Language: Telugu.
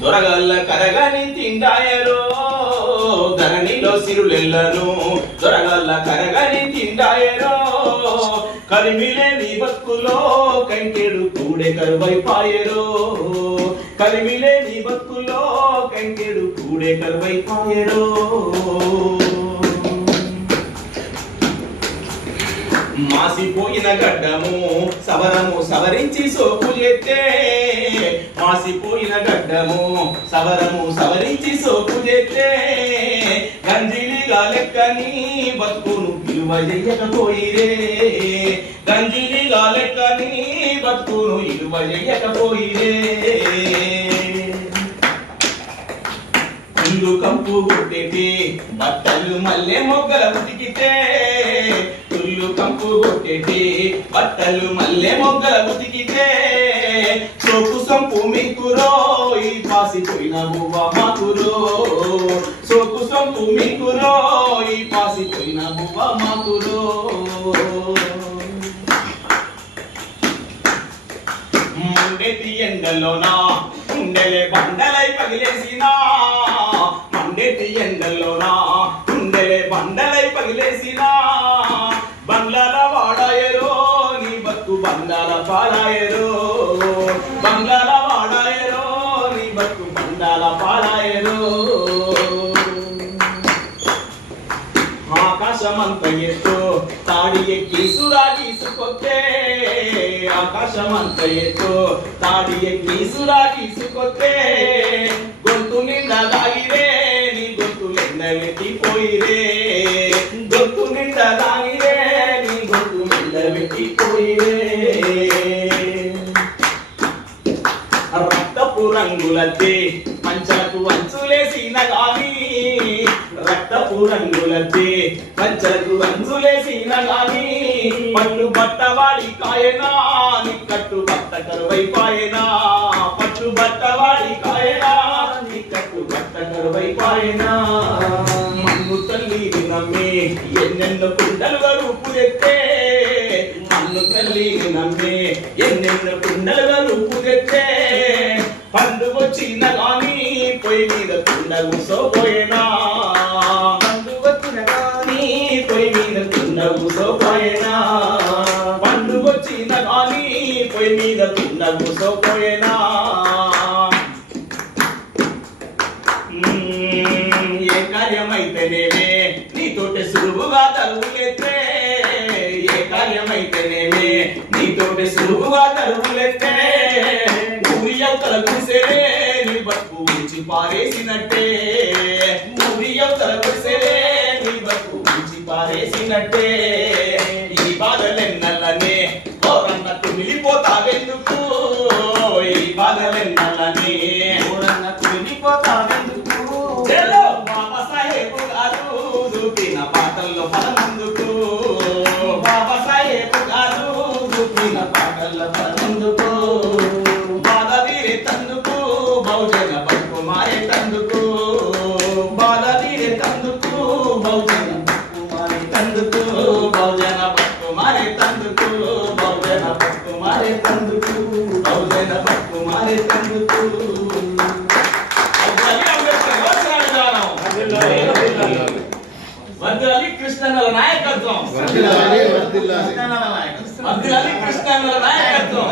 దొరగల్ల కరగని తిండాయరో ధరణిలో సిరులెల్లను దొరగల్ల కరగని తిండాయరో కలిమిలే నీ కంకెడు కూడే కరువైపాయరో కలిమిలే నీ కంకెడు కూడే కరువైపాయరో. మాసిపోయిన గడ్డము సవరము సవరించి సోపు చేస్తే. మాసిపోయిన గడ్డము సవరము సవరించి సోపు చేస్తే. గంజిలిగా లెక్కని బతుకును విలువ చెయ్యకపోయిరే గంజిలిగా లెక్కని బతుకును విలువ చెయ్యకపోయిరే ముందు కంపు కొట్టేటి బట్టలు మళ్ళీ మొగ్గల ఉతికితే. ఒకటి బట్టలు మల్లె మొగ్గల ఉతికితే. సోపు సంపు మింకురో ఈ పాసిపోయిన బువ్వ మాకురో. సోపు సంపు మింకురో ఈ పాసిపోయిన బువ్వ మాకురో. మండెటి ఎండలోనా ఉండలే బండలై పగిలేసినా. మండెతి ఎండలోనా బతుకు బంగాల పాడాయరో బంగ్లాల వాడాయరో నీ బతుకు బంగాల పాడాయరో ఆకాశమంత ఎత్తు తాడి ఎక్కి సురా గీసుకొస్తే ఆకాశమంత ఎత్తు తాడి ఎక్కి సురా రక్తపు రంగులతే పంచలకు అంచులేసిన గాని రక్తపు రంగులతే పంచలకు అంచులేసిన గాని పట్టు బట్టవాడి కాయనా నిక్కట్టు కట్టు బట్ట కరువైపాయనా పట్టు బట్టవాడి కాయనా నీ కట్టు బట్ట కరువైపాయనా మన్ను తల్లి నమ్మి ఎన్నెన్నో కుండలు రూపు ఎత్తే. మన్ను తల్లి నమ్మి ఎన్నెన్నో కుండలుగా రూపు ఎత్తే. పండు వచ్చిన గాని పొయ్యి మీద కుండ కూసోపోయేనా? పండు వచ్చిన గాని పొయ్యి మీద కుండ కూసోపోయేనా? పండు వచ్చిన గాని పొయ్యి మీద కుండ కూసోపోయేనా? ఏ కార్యమైతేనేమే నీతోటి సులువుగా తరువులెత్తే ఏ కార్యమైతేనేమే నీతోటి సులువుగా తరువులెత్తే ఊరి నీ బతుకు ఉంచి పారేసినట్టే. ఊరి అవతల గుడిసెలే నీ బతుకు ఉంచి పారేసినట్టే. ఈ బాధలెన్నల్లనే ఓరన్న కుమిలిపోతావెందుకు ఈ బాధలెన్నల్లనే ఓరన్న కుమిలిపోతావెందుకు నాయకత్వం. అబ్దుల్ అలీ కృష్ణ నాయకత్వం.